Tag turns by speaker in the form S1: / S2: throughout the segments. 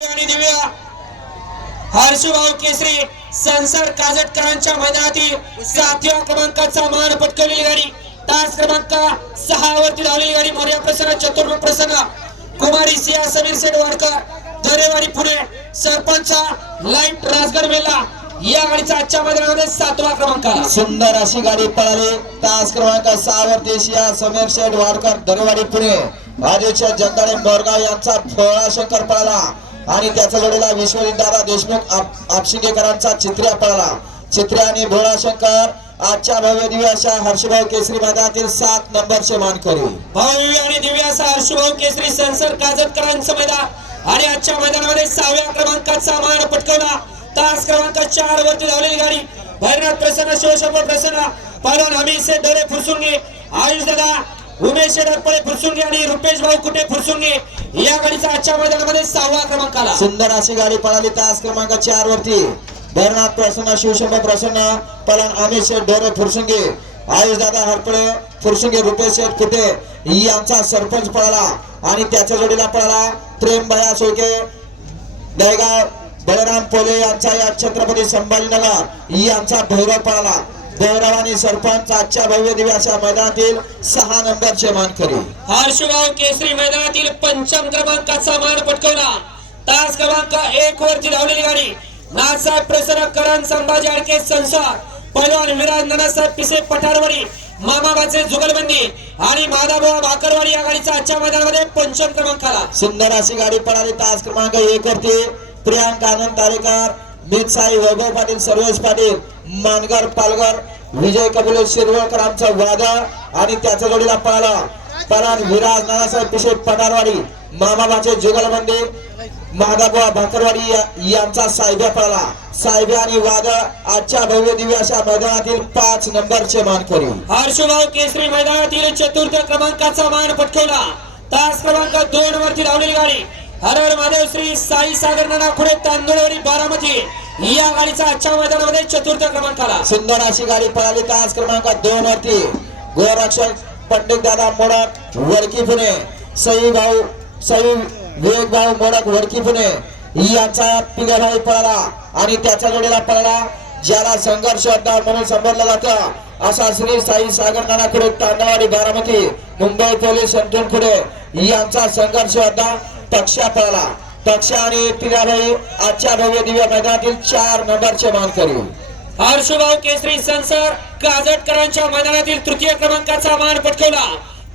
S1: आणि दिव्या. हर्षभाऊ केसरी संसार काजटकरांच्या मैदानातील सातव्या क्रमांकाचा मान पटकवलेली गाडी. तास क्रमांक सहा वरती धावलेली गाडी. मोर्या प्रसन्न चतुर्म प्रसन्न. कुमारी सिया समीर सेठ वाडकर. दरेवाडी पुणे सरपंच लाइट राजगड मेला. या गाडीचा आजच्या मैदानामध्ये सातवा क्रमांक
S2: सुंदर अशी गाडी पळाली. तास क्रमांक सहा वर देशिया समीर शेठ वाडकर. दरेवाडी पुणे राजेशच्या जगदाळे मोरगाव यांचा फळा शंकर पळाला. आणि त्याचा जोडीला विश्वजित दादा देशमुख आपशिकेकरांचा चित्र्या पळाला. चित्र्या आणि भोळा शंकर आजच्या भव्य दिव्याशा हर्षभाऊ केसरी मैदानातील सात नंबरचे मानकरी.
S1: भव्य आणि दिव्या हर्षभाऊ केसरी संसर काजतकरांचं मैदान. आणि आजच्या मैदानामध्ये सहाव्या क्रमांकाचा मान पटकवला. तास क्रमांक चार वरती धावलेली गाडी. भैरनाथ प्रसन्न शिवशंभर प्रसन्न. पालवन हमीद से दरे फुरसुंगी. आयुष दादा उमेश शेडपळे फुरसुंगे आणि रुपेश भाऊ कुठे फुरसुंगे? या गाडीचा आजच्या मैदानामध्ये सहावा क्रमांक आला.
S2: सुंदर अशी गाडी पळाली तास क्रमांक चार वरती भरनाथ प्रसन्न शिवशंभर प्रसन्न पलन अमित शेठ ढोरे फुरसुंगे आयुष दादा हरपळे फुरसुंगे रुपेश शेठ कुटे यांचा सरपंच पळाला आणि त्याच्या जोडीला पळाला प्रेम भया सोळके दयगाव बळराम पोले यांचा या छत्रपती संभाजीनगर यांचा भैरव पळाला. आणि सरपंच आजच्या भव्य दिव्याच्या मैदानातील सहा नंबरचे मानकरी.
S1: हर्षभाऊ केसरी मैदानातील पंचम क्रमांकाचा मान पटकवला. तास क्रमांक एक वरती धावलेली गाडी. नाथसाहेब प्रसन्न करण संभाजी आडके संसार पैलवान विराज नानासाहेब पिसे पठारवाडी मामाबाचे जुगलबंदी आणि माधाबोळा भाकरवाडी या गाडीचा आजच्या मैदानामध्ये पंचम क्रमांक आला.
S2: सुंदर अशी गाडी पळाली तास क्रमांक एक वरती. प्रियांक आनंद तारेकर मित साई वैभव पाटील सर्वेश पाटील मानगर पालघर विजय कपिल शिरवळकर आमचा वादळ आणि त्याच्या जोडीला पळाला परान विराज नानासाहेब पिशे पठारवाडी मामाबाचे जुगलबंदी महादाबुवा भाकरवाडी यांचा साहेब्या पळाला साहेब्या आणि वादळ आजच्या भव्य दिव्य अशा मैदानातील पाच नंबरचे मान करू
S1: हर्षभाऊ केसरी मैदानातील चतुर्थ क्रमांकाचा मान पटकवला. तास क्रमांक दोन वरती धावलेली गाडी. हर हर महादेव श्री साई सागर नाना खुडे तांदूळवाडी बारामती. या गाडीचा आजच्या मैदानामध्ये चतुर्थ क्रमांक आला
S2: सुंदर अशी गाडी पळाली तास क्रमांक दोन वरती गोरक्षक पंडित दादा मोडक वडकी पुणे. सई भाऊ सई विवेक भाऊ मोडक वडकी पुणे. यांचा पिगभाई पळाला आणि त्याच्या जोडीला पळाला ज्याला संघर्ष अड्डा म्हणून संबोधलं जातं. असा श्री साई सागर नाना खुडे तांदवाडी बारामती मुंबई पोलीस संतून खुडे यांचा संघर्ष अड्डा पक्षा पळाला. पक्षा आणि पिगाभाई आजच्या भव्य दिव्य मैदानातील चार नंबरचे मानकरी.
S1: हर्षभाऊ केसरी संसार काजटकरांच्या मैदानातील तृतीय क्रमांकाचा मान पटकवला.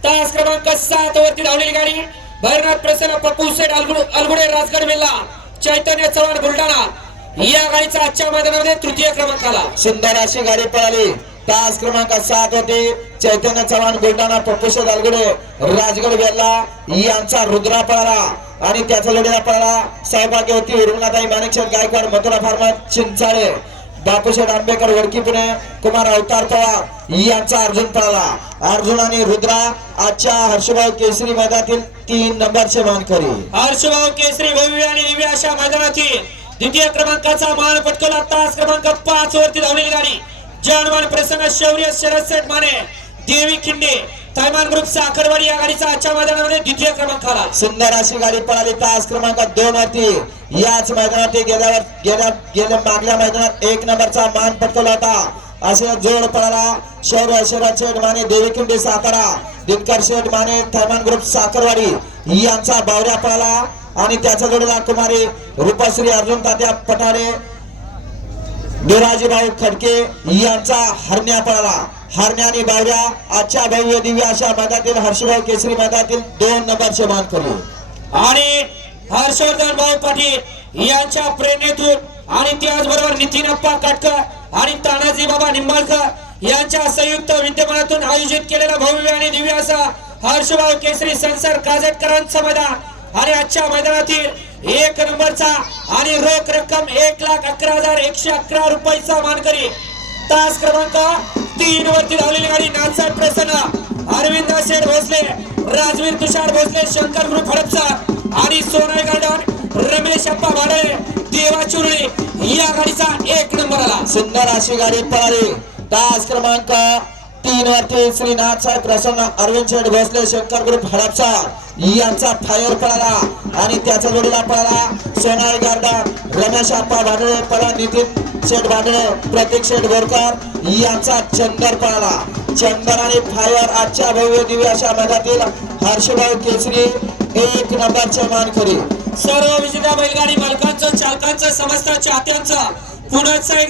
S1: तास क्रमांक सात वरती धावलेली गाडी भैरनाथ प्रसन्न पप्पू सेठ अलगुड अलगुडे राजगड मेल्ला चैतन्य चव्हाण बुलढाणा. या गाडीचा आजच्या मैदानामध्ये तृतीय क्रमांक आला.
S2: सुंदर अशी गाडी पळाली. तास क्रमांक सात होती चैतन्य चव्हाण बुलढाणा पप्पूश दालगुडे राजगड वेल्ला यांचा रुद्रा पळाला. आणि त्याचा जोडीला पळाला सौभाग्यवती उर्मिलाताई माणिकशेठ गायकवाड मथुरा फार्मा चिंचाळे बापूशेठ आंबेकर वडकी पुणे कुमार अवतार पवार यांचा अर्जुन पळाला. अर्जुन आणि रुद्रा आजच्या हर्षभाऊ केसरी मैदानातील तीन नंबरचे मानकरी.
S1: हर्षभाऊ केसरी भव्य आणि दिव्य अशा मैदानातील द्वितीय क्रमांकाचा मान पटकवला. तास क्रमांक पाच वरती धावलेली गाडी. जानवान प्रसन्न शौर्य शरद सेठ माने देवी खिंडे थैमान ग्रुप साखरवाडी या गाडीचा आजच्या मैदानामध्ये द्वितीय क्रमांक आला
S2: सुंदर अशी गाडी पळाली. तास क्रमांक दोन वरती. याच मैदानात गेल्यावर गेल्या गेल्या मागल्या मैदानात एक नंबरचा मान पटकवला होता. असे जोड पळाला. शौर्य शौर्य शेठ माने देवीखिंडी सातारा दिनकर शेठ माने थैमान ग्रुप साखरवाडी यांचा बावऱ्या पळाला. आणि त्याचा जोडीला कुमारी रूपश्री अर्जुन तात्या पठारे भाऊ खडके यांचा हरण्या पळाला. हरण्या आणि बावऱ्या आजच्या भव्य दिव्या अशा मैदानातील हर्षभाऊ केसरी भागातील दोन नंबरचे मान करू
S1: आणि हर्षवर्धन भाऊ पाटील यांच्या प्रेरणेतून आणि त्याचबरोबर नितीन अप्पा काटकर आणि तानाजी बाबा निंबाळकर यांच्या संयुक्त विद्यमानातून आयोजित केलेला भव्य आणि दिव्य असा हर्षभाऊ केसरी संसार काजटकरांचा मैदान. आणि आजच्या मैदानातील एक नंबरचा आणि रोख रक्कम एक लाख अकरा हजार एकशे अकरा रुपयाचा मानकरी तास क्रमांक तीन वरती धावलेली गाडी नाथसाहेब प्रसन्न अरविंद शेठ भोसले राजवीर तुषार भोसले शंकर ग्रुप हडपचा आणि सोनाई गार्डन रमेश अप्पा भाडळे देवा या गाडीचा एक नंबर आला.
S2: सुंदर अशी गाडी पळाली. तास क्रमांक तीन वरती श्रीनाथ साहेब प्रसन्न अरविंद शेठ भोसले शंकर ग्रुप हडपसा यांचा फायर पळाला आणि त्याच्या जोडीला पळाला. सोनाई गार्डन रमेश आप्पा भाडळे पळा नितीन शेठ भाडळे प्रतीक शेठ बोरकर यांचा चंदर पळाला. चंदर आणि फायर आजच्या भव्य दिव्य अशा भागातील हर्षभाऊ केसरी एक नंबरचे मानकरी.
S1: सर्व विजेत्या बैलगाडी मालकांचं चालकांचं समस्त चाहत्यांचं पुन्हा एकदा